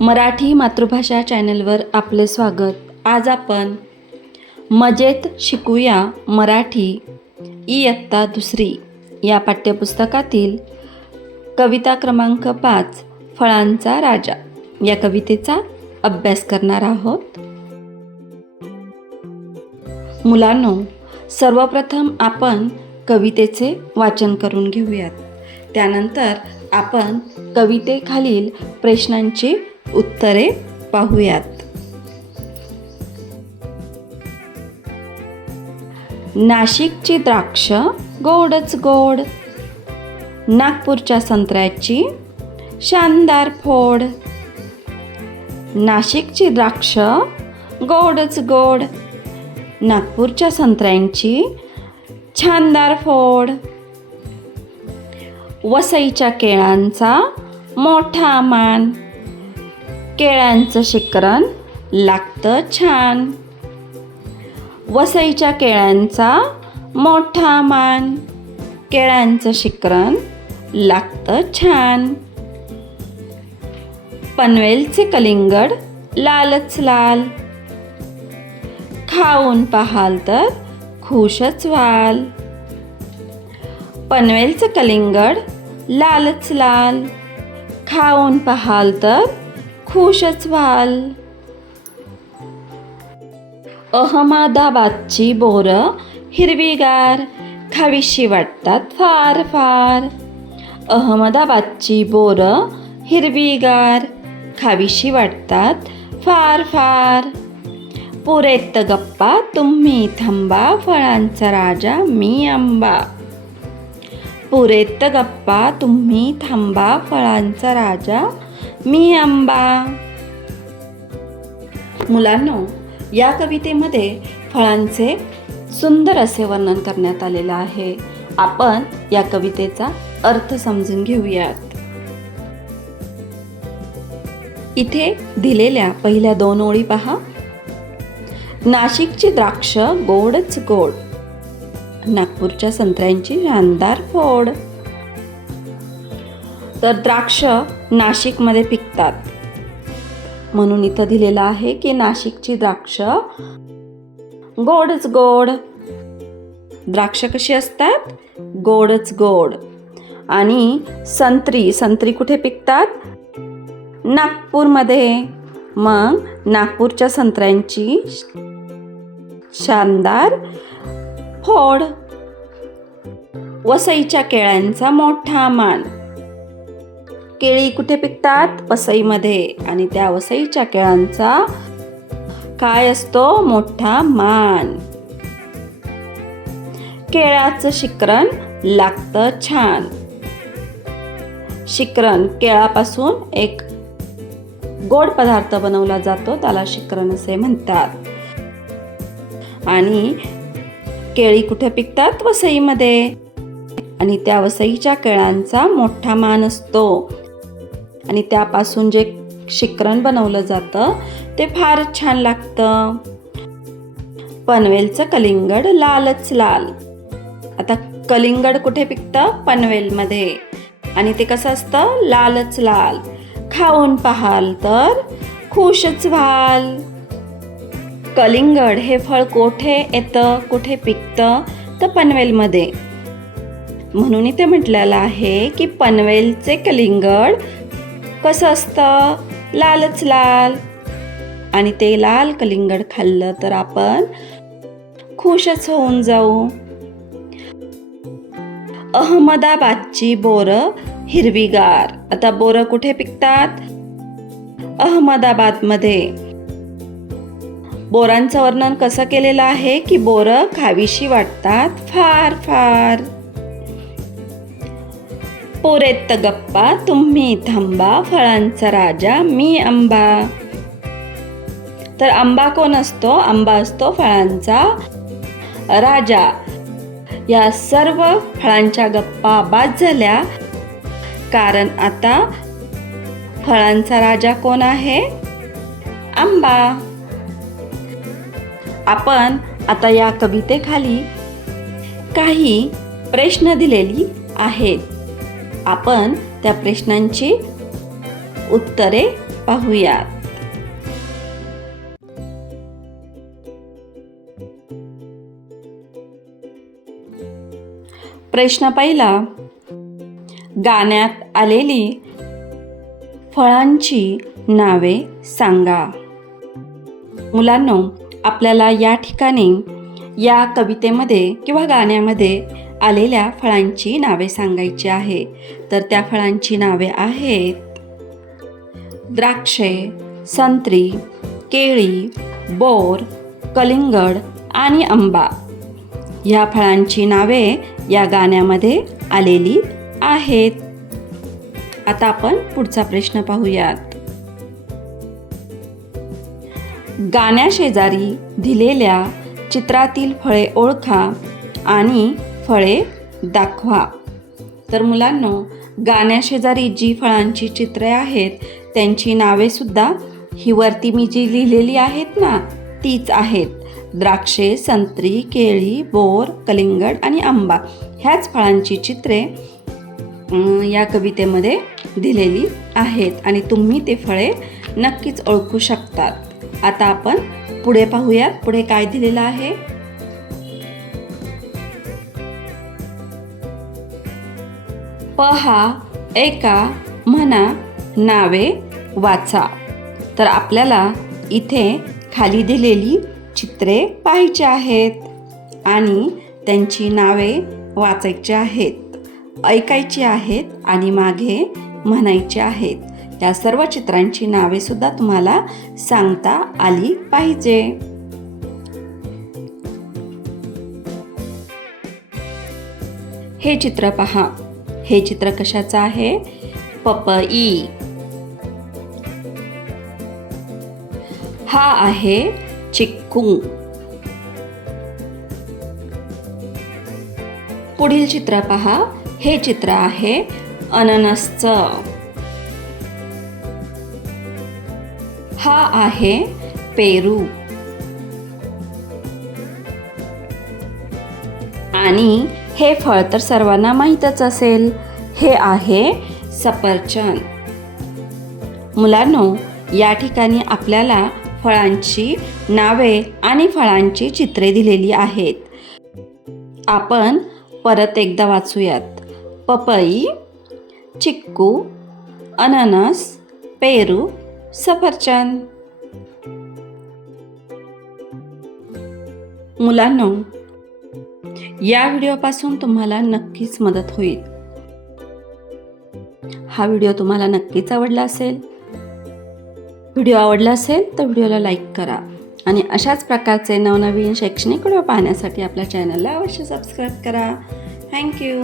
मराठी मातृभाषा चॅनलवर आपले स्वागत. आज आपण मजेत शिकूया मराठी इयत्ता दुसरी या पाठ्यपुस्तकातील कविता क्रमांक 5 फळांचा राजा या कवितेचा अभ्यास करणार आहोत. मुलांनो, सर्वप्रथम आपण कवितेचे वाचन करून घेऊयात. त्यानंतर आपण कवितेखालील प्रश्नांची उत्तरे पाहूयात. नाशिकची द्राक्ष गोडच गोड, नागपूरच्या संत्र्याची शानदार फोड. नाशिकची द्राक्ष गोडच गोड, नागपूरच्या संत्र्यांची शानदार फोड. वसईच्या केळांचा मोठा मान, केळ्यांचं शिकरण लागतं छान. वसईच्या केळ्यांचा मोठा मान, केळ्यांचं शिकरण लागतं छान. पनवेलचे कलिंगड लालच लाल, खाऊन पाहाल तर खुशच व्हाल. पनवेलचं कलिंगड लालच लाल, खाऊन पाहाल तर खुशच व्हाल. अहमदाबादची बोरं हिरवीगार, खावीशी वाटतात फार फार. अहमदाबादची बोरं हिरवीगार, खावीशी वाटतात फार फार. पुरेत गप्पा तुम्ही थांबा, फळांचा राजा मी आंबा. पुरेत गप्पा तुम्ही थांबा, फळांचा राजा मी आंबा. मुलांनो, या कवितेमध्ये फळांचे सुंदर असे वर्णन करण्यात आलेलं आहे. आपण या कवितेचा अर्थ समजून घेऊयात. इथे दिलेल्या पहिल्या 2 ओळी पहा. नाशिकची द्राक्ष गोडच गोड, नागपूरच्या संत्र्यांची शानदार फोड. तर द्राक्ष नाशिकमध्ये पिकतात, म्हणून इथं दिलेलं आहे की नाशिकची द्राक्ष गोडच गोड. द्राक्ष कशी असतात? गोडच गोड. आणि संत्री कुठे पिकतात? नागपूरमध्ये. मग नागपूरच्या संत्र्यांची शानदार फोड. वसईच्या केळ्यांचा मोठा मान. केळी कुठे पिकतात? वसईमध्ये. आणि त्या वसईच्या केळांचा काय असतो? मोठा मान. केळाचं शिकरण लागतं छान. शिकरण केळापासून एक गोड पदार्थ बनवला जातो, त्याला शिकरण असे म्हणतात. आणि केळी कुठे पिकतात? वसईमध्ये. आणि त्या वसईच्या केळांचा मोठा मान असतो. आणि त्यापासून जे शिकरण बनवलं जातं ते फारच छान लागतं. पनवेलचं कलिंगड लालच लाल. आता कलिंगड कुठे पिकतं? पनवेलमध्ये. आणि ते कसं असतं? लालच लाल. खाऊन पाहाल तर खुशच व्हाल. कलिंगड हे फळ कोठे येतं, कुठे पिकतं? तर पनवेलमध्ये. म्हणून इथे म्हटलेलं आहे की पनवेलचे कलिंगड कसं असतं? लालच लाल. आणि ते लाल कलिंगड खाल्लं तर आपण खुशच होऊन जाऊ. अहमदाबादची बोरं हिरवीगार. आता बोरं कुठे पिकतात? अहमदाबादमध्ये. बोरांचं वर्णन कसं केलेलं आहे की बोरं खावीशी वाटतात फार फार. पुरेत गप्पा तुम्ही थांबा, फळांचा राजा मी आंबा. तर आंबा कोण असतो? आंबा असतो फळांचा राजा. या सर्व फळांच्या गप्पा बाद झाल्या, कारण आता फळांचा राजा कोण आहे? आंबा. आपण आता या कवितेखाली काही प्रश्न दिलेली आहेत. आपण त्या प्रश्नांची उत्तरे पाहूयात. प्रश्न पहिला, गाण्यात आलेली फळांची नावे सांगा. मुलांनो, आपल्याला या ठिकाणी या कवितेमध्ये किंवा गाण्यामध्ये आलेल्या फळांची नावे सांगायची आहे. तर त्या फळांची नावे आहेत द्राक्षे, संत्री, केळी, बोर, कलिंगड आणि आंबा. ह्या फळांची नावे या गाण्यामध्ये आलेली आहेत. आता आपण पुढचा प्रश्न पाहूयात. गाण्याशेजारी दिलेल्या चित्रातील फळे ओळखा आणि फळे दाखवा. तर मुलांनो, गाण्याशेजारी जी फळांची चित्रे आहेत त्यांची नावे सुद्धा ही वरती मी जी लिहिलेली आहेत ना तीच आहेत. द्राक्षे, संत्री, केळी, बोर, कलिंगड आणि आंबा ह्याच फळांची चित्रे या कवितेमध्ये दिलेली आहेत आणि तुम्ही ते फळे नक्कीच ओळखू शकतात. आता आपण पुढे पाहूयात. पुढे काय दिलेलं आहे. पहा, ऐका, म्हणा, नावे वाचा. तर आपल्याला इथे खाली दिलेली चित्रे पाहायची आहेत आणि त्यांची नावे वाचायची आहेत, ऐकायची आहेत आणि मागे म्हणायची आहेत. या सर्व चित्रांची नावे सुद्धा तुम्हाला सांगता आली पाहिजे. हे चित्र पहा. हे चित्र कशाचं आहे. पपई. हा आहे चिक्कू. पुढील चित्र पहा. हे चित्र आहे अननसचं. हा आहे पेरू. आणि हे फळ तर सर्वांना माहीतच असेल. हे आहे सफरचंद. मुलांनो, या ठिकाणी आपल्याला फळांची नावे आणि फळांची चित्रे दिलेली आहेत. आपण परत एकदा वाचूयात. पपई, चिक्कू, अननस, पेरू, सफरचंद. मुलांनो, या व्हिडिओपासून तुम्हाला नक्कीच मदत होईल. हा व्हिडिओ तुम्हाला नक्कीच आवडला असेल. व्हिडिओ आवडला असेल तर व्हिडिओला लाईक करा आणि अशाच प्रकारचे नवनवीन शैक्षणिक व्हिडिओ पाहण्यासाठी आपल्या चॅनलला अवश्य सबस्क्राईब करा. थँक्यू.